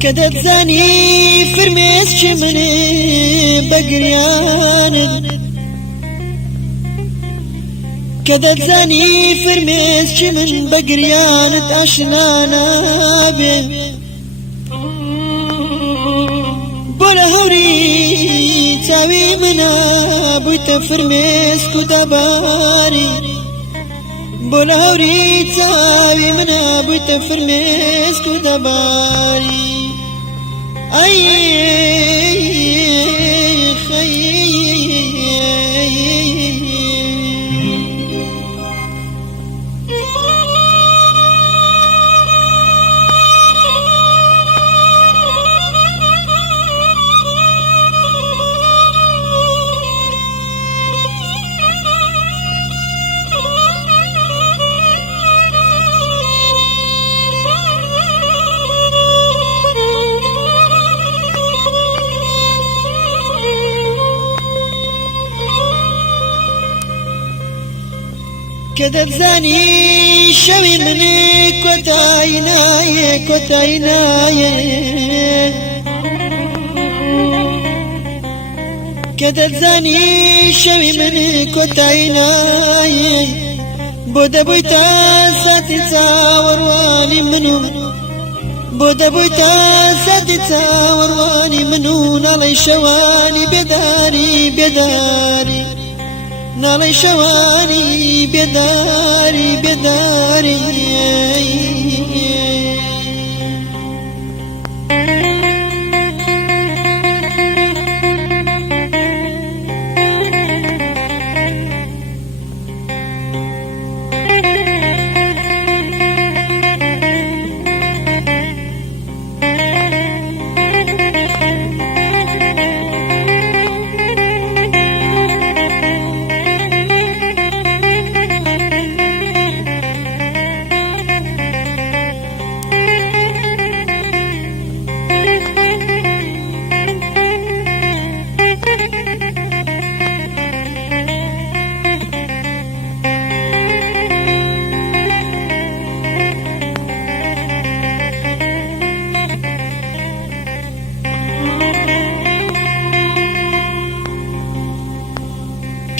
كدتزاني فرميس شمني بقريان كدتزاني فرميس شمن بقريان اشنانا به بولا هوري تاوي منا بويت فرميس كدباري بولا هوري تاوي منا بويت فرميس كدباري أي كدتزاني شوي مني كوتايناي كدتزاني شوي مني كوتايناي بودا بويتا ساتي تاورواني منو بودا بويتا ساتي تاورواني منو نالي شواني بداري نالي شواني بداري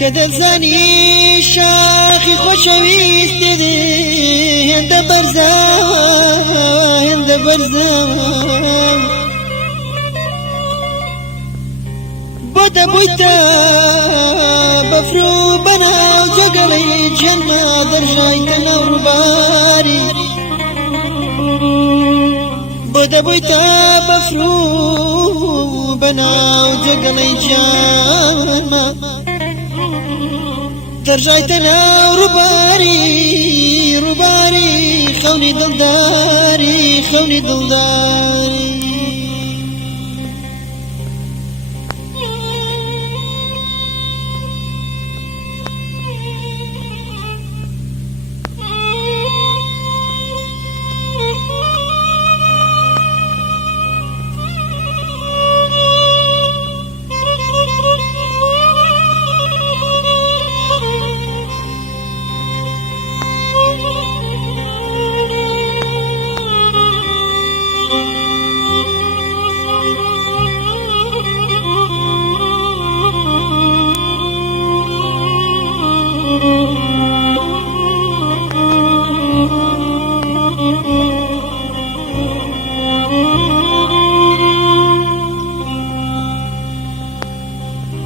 كدتزاني شاخي خوشويست دي هند برزاوة بودا بويتا بفرو بنا وجقلي جنة درجايتنا ورباري بودا بويتا بفرو بنا وجقلي جنة درجايتنا رباري خوني دلداري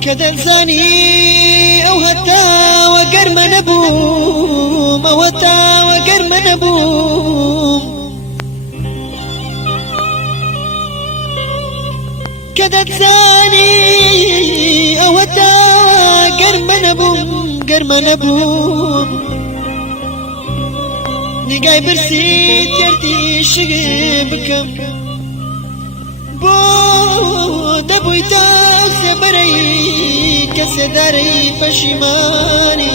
كدتزاني أو هتا وقرم نبوم أو هتا وقرم نبوم كدتزاني أو هتا قرم نبوم نقاي برسيت يرتي شقبكم بودا بويتا سبري كسداري فشماني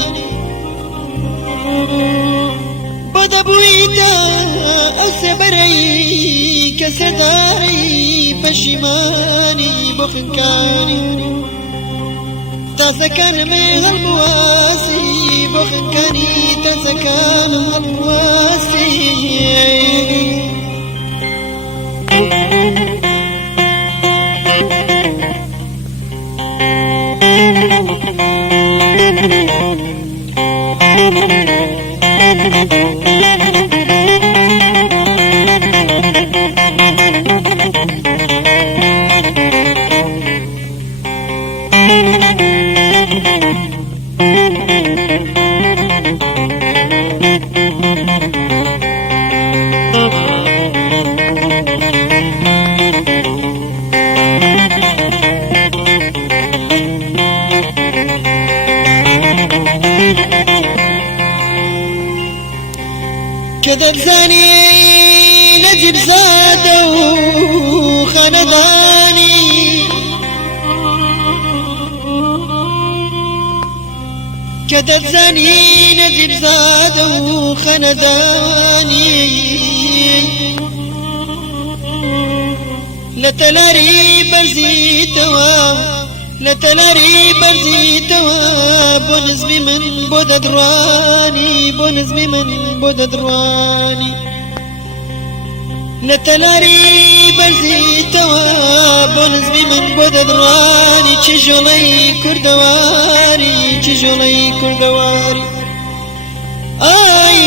بودا بويتا سبري كسداري پەشیمانی بۆ خنکانی تاسەکانم هەڵبواسی بۆ خنکانی تاسەکانم هەڵبواسی كدتزاني نجيب زادة وخنداني كدتزاني نجيب زادة وخنداني لتلاري برزيتوا لتلاري برزيتوا بونس بمن بود درواني بونس بمن بود درواني لتلاري برزيتوا بونس بمن بود درواني تشجولي كردواري تشجولي كردواري آي